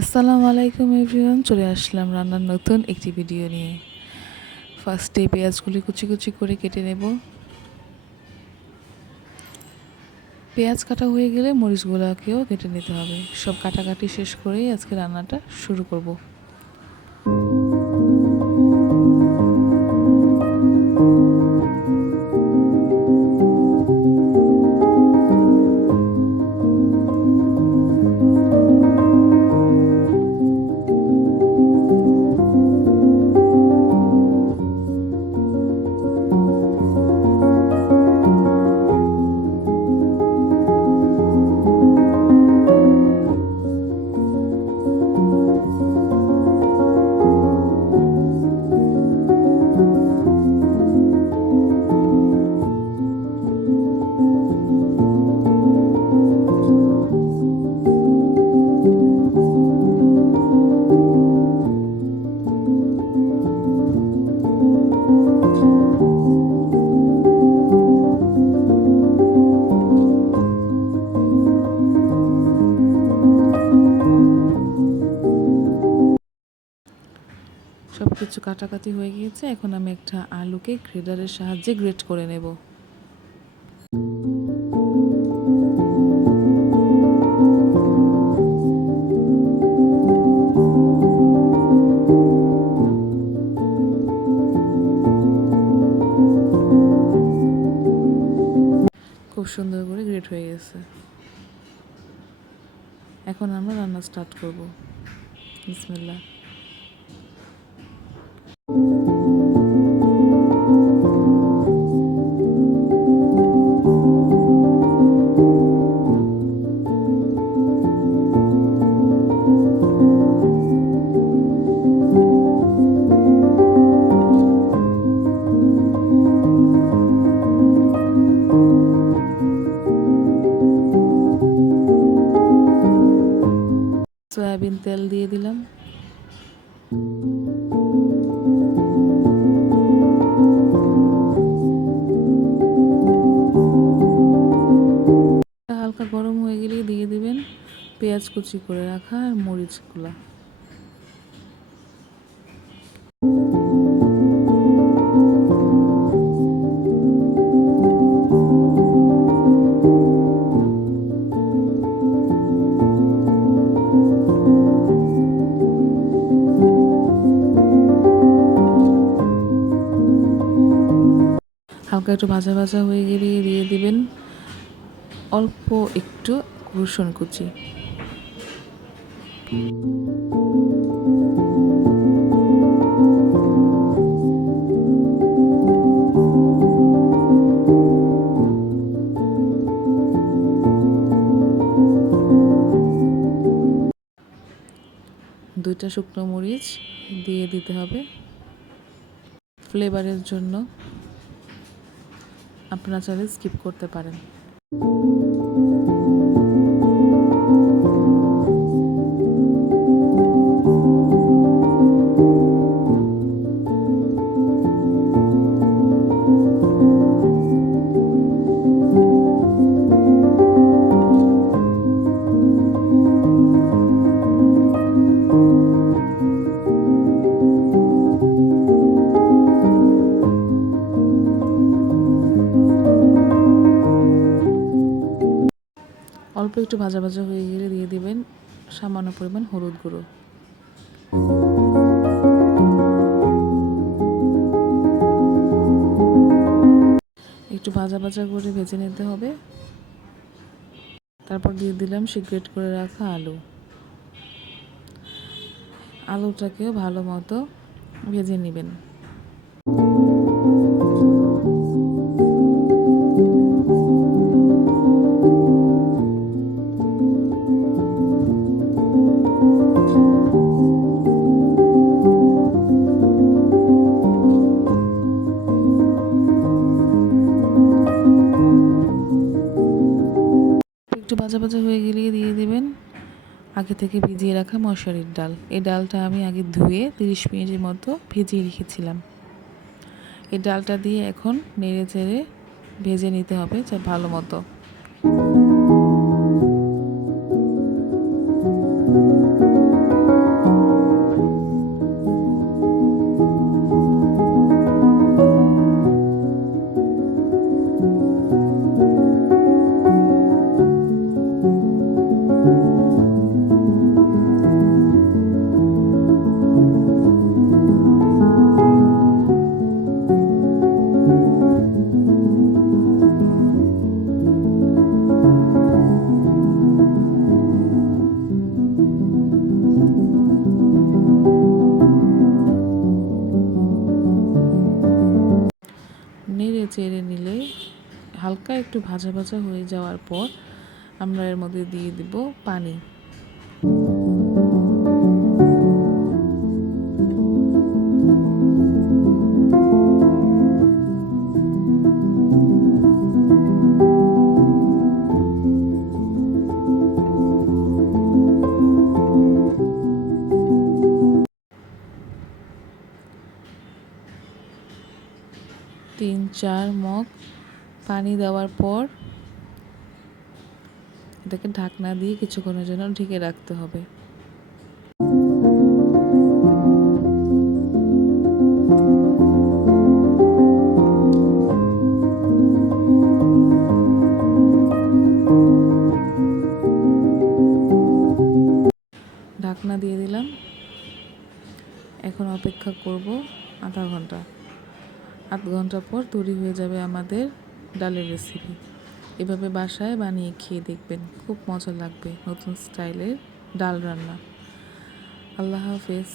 আসসালামু আলাইকুম এভরিওয়ান, চলে আসলাম রান্নার নতুন একটি ভিডিও নিয়ে। ফার্স্টে পেঁয়াজগুলি কুচি কুচি করে কেটে নেব। পেঁয়াজ কাটা হয়ে গেলে মরিচগুলোকেও কেটে নিতে হবে। সব কাটাকাটি শেষ করেই আজকে রান্নাটা শুরু করব। সব কিছু কাটাকাটি হয়ে গিয়েছে, এখন আমি একটা আলুকে গ্রেডারের সাহায্যে গ্রেট করে নেব। খুব সুন্দর করে গ্রেট হয়ে গেছে। এখন আমরা রান্না স্টার্ট করব। বিসমিল্লাহ। তেল দিয়ে দিলাম। হালকা গরম হয়ে গেলেই দিয়ে দিবেন পেঁয়াজ কুচি করে রাখা আর মরিচগুলা। হালকা একটু ভাজা ভাজা হয়ে গেলে দিয়ে দিবেন। অল্প একটু রসুন কুচি। দুইটা শুকনো মরিচ দিয়ে দিতে হবে। ফ্লেভারের জন্য আপনারা চাইলে স্কিপ করতে পারেন। একটু ভাজা ভাজা হয়ে গেলে দিয়ে দিবেন সামান্য পরিমাণ হলুদ গুঁড়ো। একটু ভাজা ভাজা করে ভেজে নিতে হবে। তারপর দিয়ে দিলাম সিগ্রেট করে রাখা আলু। আলুটাকেও ভালো মতো ভেজে নেবেন। একটু বাজা বাজা হয়ে গেলে দিয়ে দেবেন। আগে থেকে ভিজিয়ে রাখা মশারির ডাল। এই ডালটা আমি আগে ধুয়ে তিরিশ মিনিটের মতো ভিজিয়ে রেখেছিলাম। এই ডালটা দিয়ে এখন নেড়ে চেড়ে ভেজে নিতে হবে যা ভালো মতো। হালকা একটু ভাজা ভাজা হয়ে যাওয়ার পর আমরা এর মধ্যে দিয়ে দিব পানি। তিন, চার মগ পানি দেওয়ার পর এটাকে ঢাকনা দিয়ে কিছুক্ষণের জন্য ঢেকে রাখতে হবে। ঢাকনা দিয়ে দিলাম। এখন অপেক্ষা করব আধা ঘণ্টা। আধ ঘণ্টা পর তৈরি হয়ে যাবে আমাদের ডালের রেসিপি এভাবে বাসায় বানিয়ে খেয়ে দেখবেন, খুব মজা লাগবে নতুন স্টাইলের ডাল রান্না। আল্লাহ হাফেজ।